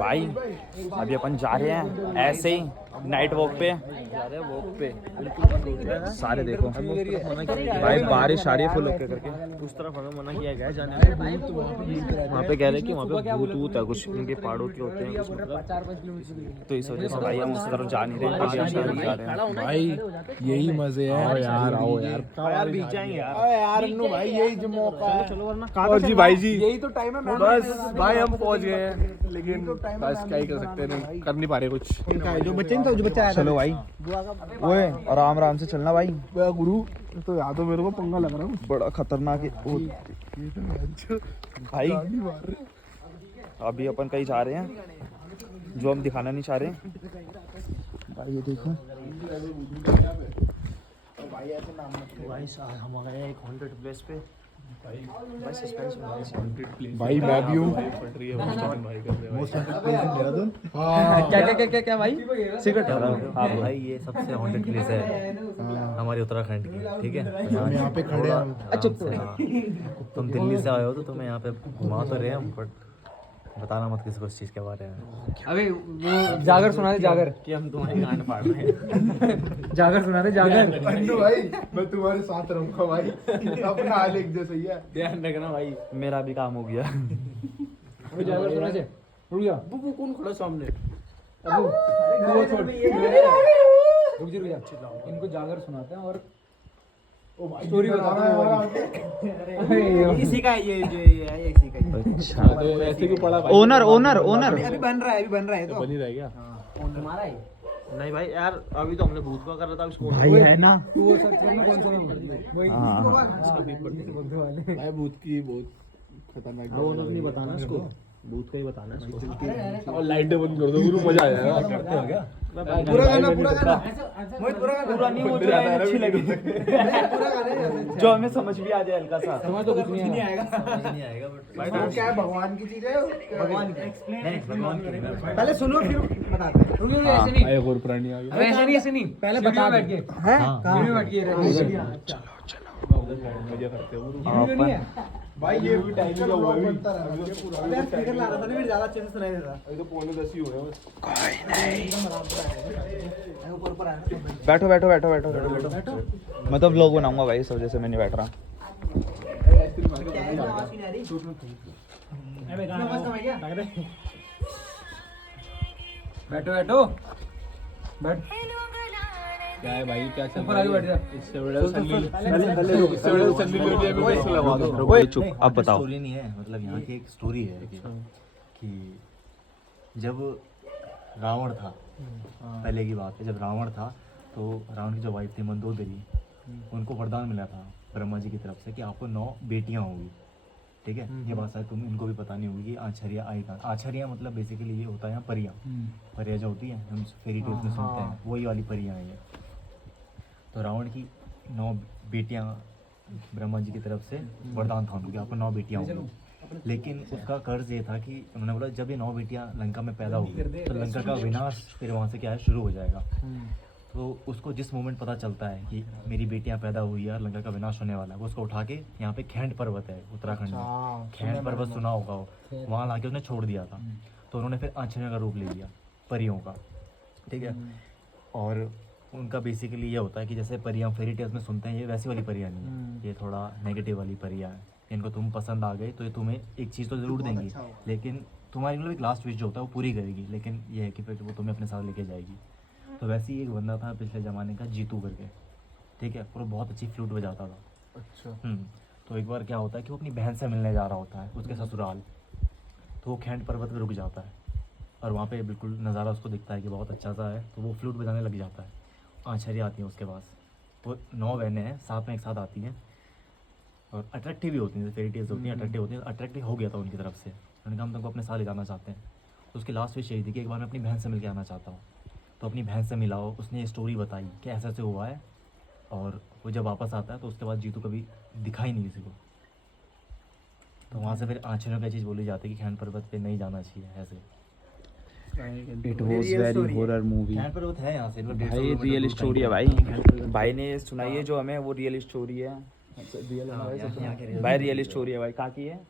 भाई अभी अपन जा रहे हैं ऐसे ही नाइट वॉक पे सारे देखो भाई बारिश आ रही है फुल होके करके उस तरफ हमें मना किया गया जाने में। वहाँ पे कह रहे कि वहाँ पे भूत वूत है कुछ उनके पहाड़ों के होते हैं कुछ मतलब, तो इस वजह से भाई हम उस तरफ जा नहीं रहे अभी हम जा रहे हैं। भाई यही मजे हैं। आओ यार यार बीच जाएंगे यार। यार अन्नू भाई यही जो मौका है। चलो वरना और जी भाई जी यही तो टाइम है। बस भाई हम पहुंच गए हैं लेकिन बस क्या ही कर सकते हैं, नहीं कर नहीं पा रहे कुछ। जो बच्चे नहीं था जो बच्चा आया था। चलो भाई ओए आराम आराम से चलना भाई। गुरु तो याद हो मेरे को पंगा लग रहा है कुछ। बड़ा खतरनाक है भाई। अभी अपन कहीं जा रहे हैं जो हम दिखाना नहीं चाह रहे भाई। ये देखो भाई हम आ गए एक हॉन्टेड प्लेस पे। भाई सस्पेंस में भाई मैं भी हूँ। क्या भाई सिगरेट है। हाँ भाई ये सबसे हॉन्टेड प्लेस है हमारे उत्तराखंड की, ठीक है। हम यहाँ पे खड़े हैं। अच्छा तुम दिल्ली से आए हो तो तुम्हें यहाँ पे घुमा तो रहे हम, बट बताना मत किसी को इस चीज़ के बारे में। अबे वो जागर सुना दे जागर कि हम तुम्हारी गान फाड़ रहे हैं। जागर सुना दे जागर। अन्नू भाई मैं तुम्हारे साथ रहूंगा भाई। अपना हाल एक जैसा ही है। ध्यान रखना भाई। मेरा भी काम हो गया। अबे जागर सुना दे। रुक जा वो कौन खड़ा सामने? अबू वो छोड़ रुक जा इनको जागर सुनाते हैं और स्टोरी बताते हैं। इसी का ये इसी का। अच्छा ऐसे क्यों पड़ा भाई? ओनर ओनर ओनर अभी बन रहा है तो बन ही रह गया। तुम्हारा है नहीं भाई यार अभी तो हमने भूत का कर रहा था उसको। भाई है ना। वो सच में कौन सा वही हाँ। भाई भूत की बहुत खतरनाक वो नहीं बताना उसको, भूत का ही बताना है उसको। और लाइटें बंद कर दो गुरु, मजा आ जाएगा। करते हो क्या? पूरा गाना मोहित पूरा नहीं वो जो है अच्छी लगी जो हमें समझ भी आ जाए हल्का सा। समझ तो कुछ नहीं आएगा। नहीं आएगा बट वो क्या है भगवान की चीज है भगवान की। नहीं भगवान की नहीं। पहले सुनो फिर बताते हैं। रुक जा ऐसे नहीं भाई एक और प्राणी आ गया। अबे ऐसे नहीं पहले बता बैठ के हैं सीढ़ी में बैठ के मजा करते हो गुरु। वीडियो नहीं है भाई ये भी टाइम का हुआ है। अबे यार स्पीकर ला रहा था ना फिर ज्यादा अच्छे से सुनाई देता। अभी तो 9:45 ही हुए हैं बस। ऊपर ऊपर आया बैठो बैठो बैठो बैठो बैठो। मैं तो व्लॉग बनाऊंगा भाई इस वजह से मैं नहीं बैठ रहा। बैठो बैठो बैठ क्या है भाई, क्या चल ऊपर रहा आगे बैठ जा। है? इससे बड़ा सन्नी इससे बड़ा सन्नी लियोनी में कैसे लगा दो? ओए चुप अब बताओ। स्टोरी नहीं है, मतलब यहाँ की एक स्टोरी है कि जब रावण था, पहले की बात है, जब रावण था तो रावण की जो वाइफ थी मंदोदरी, उनको वरदान मिला था ब्रह्मा जी की तरफ से कि आपको 9 बेटियां होंगी, ठीक है। ये बात शायद तुम इनको भी पता नहीं होगी कि आछरिया आएगा। आछरिया मतलब बेसिकली ये होता है यहाँ परियां, परियां जो होती है हम फेरी टेल्स में सुनते हैं, वही वाली परियां हैं ये। तो रावण की 9 बेटियां ब्रह्मा जी की तरफ से वरदान था उनको कि आपको 9 बेटियां होंगी। लेकिन उसका कर्ज ये था कि उन्होंने बोला जब ये 9 बेटियां लंका में पैदा होगी तो लंका का विनाश फिर वहाँ से क्या है शुरू हो जाएगा। तो उसको जिस मोमेंट पता चलता है कि मेरी बेटियां पैदा हुई है और लंका का विनाश होने वाला है, वो उसको उठा के यहाँ पे खैंड पर्वत है उत्तराखंड में, खैंड पर्वत सुना होगा वो, वहाँ लाके उसने छोड़ दिया था। तो उन्होंने फिर आंचर्य का रूप ले लिया परियों का, ठीक है। और उनका बेसिकली ये होता है कि जैसे परियां फेरी टेल्स में सुनते हैं, ये वैसी वाली परियां नहीं है, ये थोड़ा नेगेटिव वाली परियां है। इनको तुम पसंद आ गए तो ये तुम्हें एक चीज़ तो ज़रूर देंगी, लेकिन तुम्हारी मतलब एक लास्ट विश जो होता है वो पूरी करेगी, लेकिन ये है कि फिर वो तुम्हें अपने साथ लेके जाएगी। तो वैसे ही एक बंदा था पिछले ज़माने का जीतू करके, ठीक है, और वो बहुत अच्छी फ्लूट बजाता था। अच्छा। तो एक बार क्या होता है कि वो अपनी बहन से मिलने जा रहा होता है उसके ससुराल, तो वो खैंड पर्वत पे रुक जाता है और वहाँ पे बिल्कुल नज़ारा उसको दिखता है कि बहुत अच्छा सा है, तो वो फ्लूट बजाने लग जाता है। आंचर्या आती है उसके पास, वो 9 बहनें हैं साथ में एक साथ आती हैं और अट्रैक्टिव भी होती हैं, फेरी टेल्स होती हैं अट्रैक्टिव होती हैं। अट्रैक्टिव हो गया था उनकी तरफ से, उन्होंने कहा हम तुमको अपने साथ ले जाना चाहते हैं। तो उसकी लास्ट विश यही थी कि एक बार मैं अपनी बहन से मिल के आना चाहता हूँ। तो अपनी बहन से मिलाओ, उसने ये स्टोरी बताई कि ऐसा ऐसे हुआ है, और वो जब वापस आता है तो उसके बाद जीतू कभी दिखा ही नहीं किसी को। तो वहाँ से फिर आंचर्यों की चीज़ बोली जाती है कि खैंड पर्वत पे नहीं जाना चाहिए ऐसे। It was very horror movie. Khaind पर्वत है यहाँ से भाई रियल स्टोरी है भाई, भाई ने सुनाई है जो हमें, वो रियल स्टोरी है भाई, रियल स्टोरी है भाई। कहाँ की है?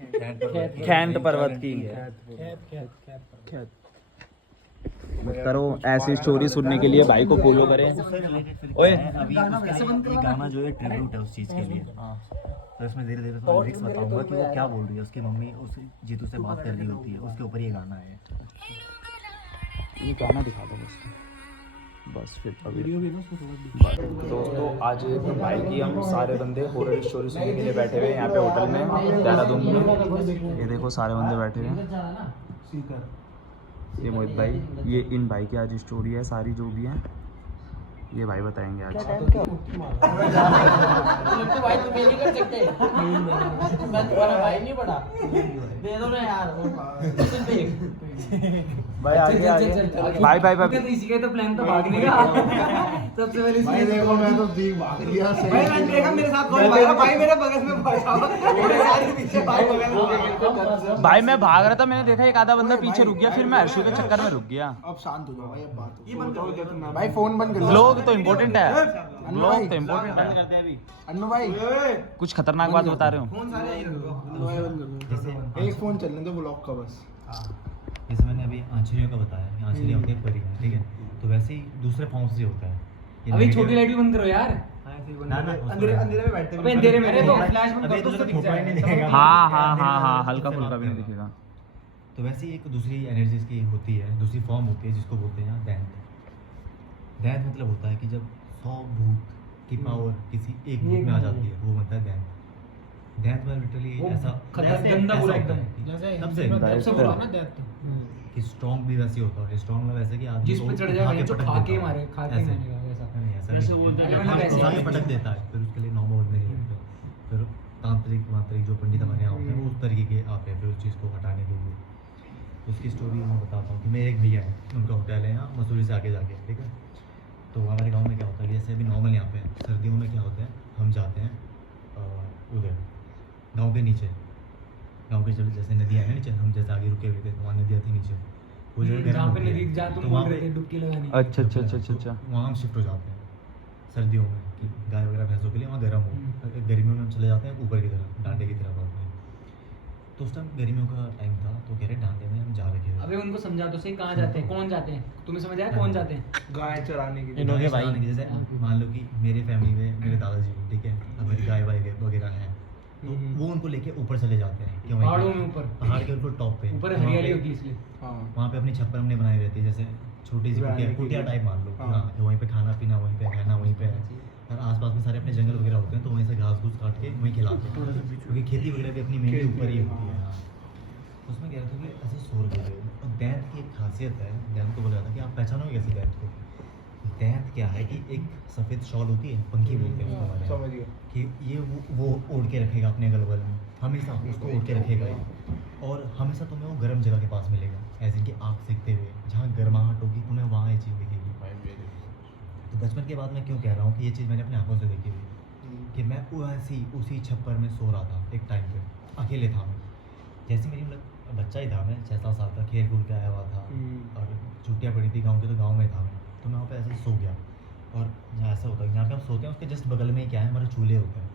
खैंट पर्वत की। करो ऐसी स्टोरी सुनने के लिए भाई को फॉलो करें। ओए अभी ये गाना जो है ट्रिब्यूट है उस चीज़ के लिए। तो इसमें धीरे धीरे थोड़ा लिरिक्स बताऊंगा कि वो क्या बोल रही है। उसकी मम्मी उस जीतू से बात कर रही होती है, उसके ऊपर ये गाना है। ये गाना दिखा दो बस फिर अभी दोस्तों आज भाई की हम सारे बंदे हॉरर स्टोरी सुनने के लिए बैठे हुए हैं यहाँ पे होटल में देहरादून में। ये देखो सारे बंदे बैठे हुए हैं। ये मोहित भाई, ये इन भाई की आज स्टोरी है सारी जो भी है ये भाई बताएंगे आज। भाई तुम ये नहीं कर सकते। मैं तुम्हारा भाई नहीं पड़ा, दे दो ना यार। भाई आगे आगे भाई भाई भाई इसी का तो प्लान था भागने का। सबसे पहले भाई देखो मैं तो भाग लिया सही। भाई मैंने देखा मेरे साथ कौन भागा, भाई मेरे बगल में बैठा मेरे सारे पीछे भाई बगल में। भाई मैं भाग रहा था, मैंने देखा एक आधा बंदा पीछे रुक गया, फिर मैं हर्षू के चक्कर में रुक गया। अब शांत हो जाओ भाई, अब बात ये बंद करो भाई, फोन बंद कर। लोग तो इम्पोर्टेंट है, लोग तो इम्पोर्टेंट है। अन्नू भाई कुछ खतरनाक बात बता रहे हो। फोन सारे यहीं रख दो। एक फोन चलने दो ब्लॉक का बस। जैसे मैंने अभी आंचलियों का बताया, आंचलियाँ होते हैं परिवार, ठीक है। तो वैसे ही दूसरे फॉर्म से होता है। अभी छोटी लाइट भी बंद करो यार। ना ना अंधेरे अंधेरे में बैठते हैं। अबे अंधेरे में तो फ्लैश बंद अबे कर दो, तो उसको दिख फोटो ही नहीं जाएगा। दिखेगा। हाँ हाँ हाँ हाँ हल्का फुल्का भी नहीं दिखेगा। तो वैसे ही एक दूसरी एनर्जीज की होती है, दूसरी फॉर्म होती है जिसको बोलते हैं दैंत। दैंत मतलब होता है कि जब 100 भूत की पावर किसी एक भूत में आ जाती है वो बनता है दैंत। दैंत में लिटरली ऐसा गंदा पूरा एकदम तब से बोला ना दैट कि स्ट्रॉन्ग भी वैसे होता है। स्ट्रॉन्ग मतलब ऐसे कि आदमी जिस पे चढ़ जाएगा जो खा के मारे, खा के ऐसे। मारेगा वैसा। नहीं ऐसा ऐसे बोलते हैं, मतलब ऐसे उठा के ही। पटक देता है, फिर उसके लिए नॉर्मल बंदे नहीं लगते। फिर तांत्रिक मांत्रिक जो पंडित हमारे यहाँ होते हैं वो उस तरीके के आते हैं फिर उस चीज़ को हटाने के लिए। उसकी स्टोरी मैं बताता हूँ कि मेरे एक भैया है, उनका होटल है यहाँ मसूरी से आगे जाके, ठीक है। तो हमारे गांव में क्या होता है, जैसे अभी नॉर्मल यहाँ पे सर्दियों में क्या होता है, हम जाते हैं उधर गांव के नीचे, गांव के चलो जैसे नदियाँ हैं नीचे, हम जैसे आगे रुके हुए थे तो वहाँ नदियाँ थी नीचे, वो जगह गर्म जहाँ पे होती है। नदी, जहाँ तो तुम वहाँ बोल रहे पे थे डुबकी लगानी। अच्छा अच्छा अच्छा अच्छा अच्छा। वहाँ हम शिफ्ट हो जाते हैं सर्दियों में कि गाय वगैरह भैंसों के लिए वहाँ गर्म हो। गर्मियों में हम चले जाते हैं ऊपर की तरफ, डांडे की तरफ अपने। तो उस टाइम गर्मियों का टाइम था तो कह रहे डांडे में हम जा रखे थे। अबे उनको समझा दो सही, कहाँ जाते हैं, कौन जाते हैं, तुम्हें समझ आया कौन जाते हैं? गाय चराने के लिए। इन्होंने भाई जैसे मान लो कि मेरे फैमिली में मेरे दादाजी, ठीक है, अब मेरी गाय वाय वगैरह हैं, तो वो उनको लेके ऊपर चले जाते हैं कि वहीं पे- पहाड़ों में ऊपर, पहाड़ के बिल्कुल टॉप पे ऊपर वहाँ हरियाली पे- होती है इसलिए। वहाँ पे अपनी छप्पर हमने बनाई रहती है, जैसे छोटी सी कुटिया टाइप मान लो। हाँ, वहीं पे खाना पीना वहीं पे, रहना वहीं पे है। और आसपास में सारे अपने जंगल वगैरह होते हैं तो वहीं से घास घूस काट के वहीं खिलाते हैं, क्योंकि खेती वगैरह भी अपनी मेनली ऊपर ही होती है। हाँ, उसमें कह रहे थे कि ऐसे शोर कर रहे हो। और दैंत की एक खासियत है, दैंत को बोला जाता है कि आप पहचानोगे कैसे दैंत को। दैंत क्या है कि एक सफ़ेद शॉल होती है, पंखी बोलते हैं उसको हमारे यहाँ, समझ गया। कि ये वो ओढ़ के रखेगा अपने अगल बगल में, हमेशा उसको ओढ़ के रखेगा ये। और हमेशा तुम्हें वो गर्म जगह के पास मिलेगा, ऐसे कि आग सेकते हुए, जहाँ गर्माहट होगी तुम्हें वहाँ ये चीज़ दिखेगी। तो बचपन के बाद मैं क्यों कह रहा हूँ कि ये चीज़ मैंने अपनी आंखों से देखी हुई, कि मैं वैसी उसी छप्पर में सो रहा था एक टाइम पे, अकेले था मैं। जैसे मेरी मतलब बच्चा ही था मैं, 6-7 साल का, खेल कूद के आया हुआ था और छुट्टियाँ पड़ी थी गाँव की, तो गाँव में था मैं। तो मैं वहाँ पे ऐसे सो गया। और जहाँ ऐसा होता है जहाँ पे हम सोते हैं उसके जस्ट बगल में ही क्या है, हमारे चूल्हे होते हैं,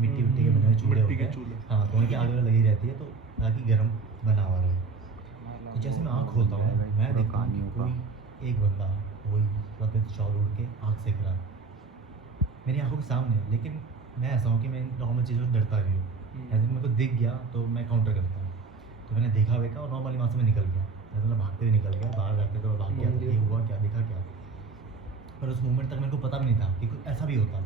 मिट्टी के बने हुए चूल्हे होते हैं। हाँ, तो उनकी आग वगैरह लगी रहती है तो ताकि गर्म बना हुआ रहे। तो जैसे मैं आँख खोलता हूँ मैं देखता हूँ कि कोई एक बंदा वही सफ़ेद शॉल ओढ़ के आँख सेक रहा है मेरी आंखों के सामने। लेकिन मैं ऐसा हूँ कि मैं नॉर्मल चीज़ों से डरता भी हूँ, ऐसे मेरे को दिख गया तो मैं काउंटर करता हूँ। तो मैंने देखा वेखा और नॉर्मली वहाँ से मैं निकल गया, ऐसे मैं भागते हुए निकल गया, बाहर जाके तो भाग गया ये हुआ क्या, देखा क्या। पर उस मोमेंट तक मेरे को पता भी नहीं था कि कुछ ऐसा भी होता।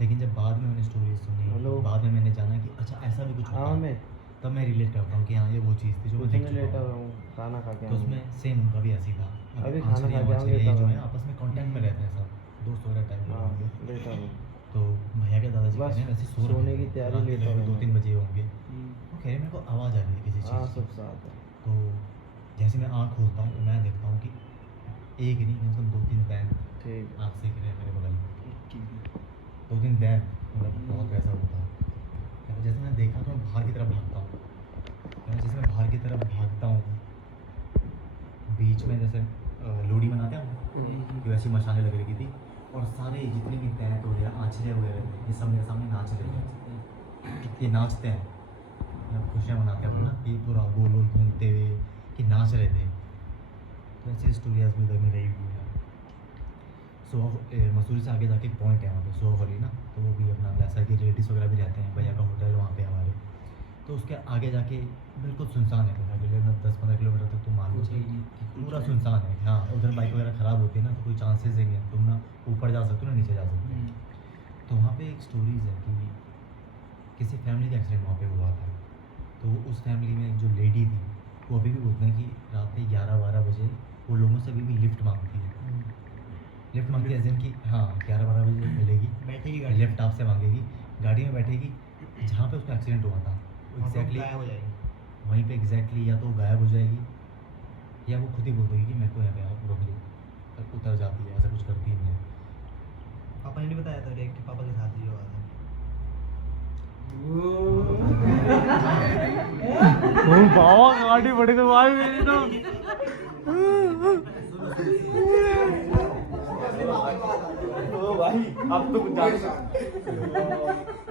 लेकिन जब बाद में मैंने स्टोरी सुनी, बाद में मैंने जाना कि अच्छा ऐसा भी कुछ होता है, तब मैं रिलेट करता हूँ कि हाँ ये वो चीज़ थी जो मैं देख चुका हूँ। खाना खा के तो उसमें सेम उनका भी ऐसी था। अभी खाना खा के आऊँगे ये तब जो है आपस में कांटेक्ट में रहते हैं सब, दोस्त वगैरह टाइप में होंगे। लेटा हूँ तो भैया के दादाजी बस कह रहे हैं वैसे सोने की तैयारी लेटा हूँ। 2-3 बजे होंगे। वो कह रहे मेरे को आवाज़ आ रही है किसी हाँ चीज़ की। सब साथ है। तो जैसे मैं आँख खोलता हूँ तो मैं देखता हूँ कि एक नहीं मतलब 2-3 दैन ठीक आँख सेक रहे हैं मेरे बगल में। 2-3 दैन मतलब बहुत वैसा होता है। जैसे मैं देखा तो मैं बाहर की तरफ भागता हूँ। जैसे मैं बाहर की तरफ भागता हूँ, बीच में जैसे लोडी बनाते हैं कि वैसी मशालें लग रही थी और सारे जितने भी दैंत वगैरह आँचले वगैरह थे ये सब मेरे सामने नाच रहे हैं। ये नाचते हैं, मैं खुशियाँ मनाते हैं अपना कि पूरा गोल गोल घूमते हुए कि नाच रहे थे। तो ऐसी स्टोरी आज भी उधर में रही हुई है। सो मसूरी से आगे जाके एक पॉइंट है वहाँ पे सोह वाली ना, तो वो भी अपना वैसा कि रिलेटिव्स वगैरह भी रहते हैं, भैया का होटल वहाँ पे हमारे। तो उसके आगे जाके बिल्कुल सुनसान है, अगले 10-15 किलोमीटर तक तो मान लो कि पूरा सुनसान है। हाँ, उधर बाइक वगैरह ख़राब होती है ना, तो कोई चांसेस नहीं है तुम ना ऊपर जा सकते हो ना नीचे जा सकते हो। तो वहाँ पे एक स्टोरीज़ है कि किसी फैमिली का एक्सीडेंट वहाँ पे हुआ था। तो उस फैमिली में एक जो लेडी थी वो अभी भी बोलते हैं कि रात के 11-12 बजे वो लोगों से अभी भी लिफ्ट मांगती है। लिफ्ट मांगती है कि हाँ 11-12 बजे मिलेगी, बैठेगी गाड़ी, लिफ्ट आपसे मांगेगी, गाड़ी में बैठेगी, जहाँ पे उसका एक्सीडेंट हुआ था एग्जैक्टली गायब हो जाएगी, वहीं पे एग्जैक्टली या तो गायब हो जाएगी या वो खुद ही बोल देगी कि मेरे को यहाँ पे आप रोक दो, उतर जाती है, ऐसा कुछ करती नहीं है। पापा ने नहीं बताया था कि पापा के साथ ही हुआ था। बाबा गाड़ी बड़ी तो भाई मेरी तो भाई अब तो कुछ जान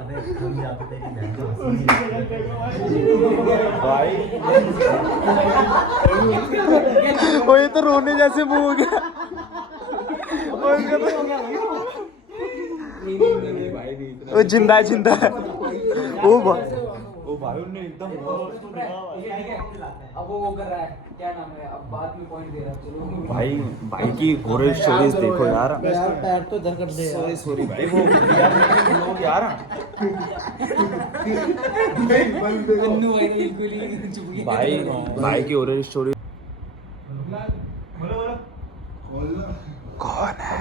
अबे हम जाते थे कि भाई वो ये तो रोने जैसे मुंह हो गया। वो जिंदा है जिंदा है। ओ भाई ओ भाई उन्होंने एकदम अब वो कर रहा है, क्या नाम है, अब बाद में पॉइंट दे रहा है। चलो भाई भाई की हॉरर स्टोरीज देखो यार। पैर तो इधर कर दे यार। सॉरी भाई वो लोग यार अन्नू भाई ने बिल्कुल ही चुप गया। भाई की हॉरर स्टोरी बोलो बोलो कौन है?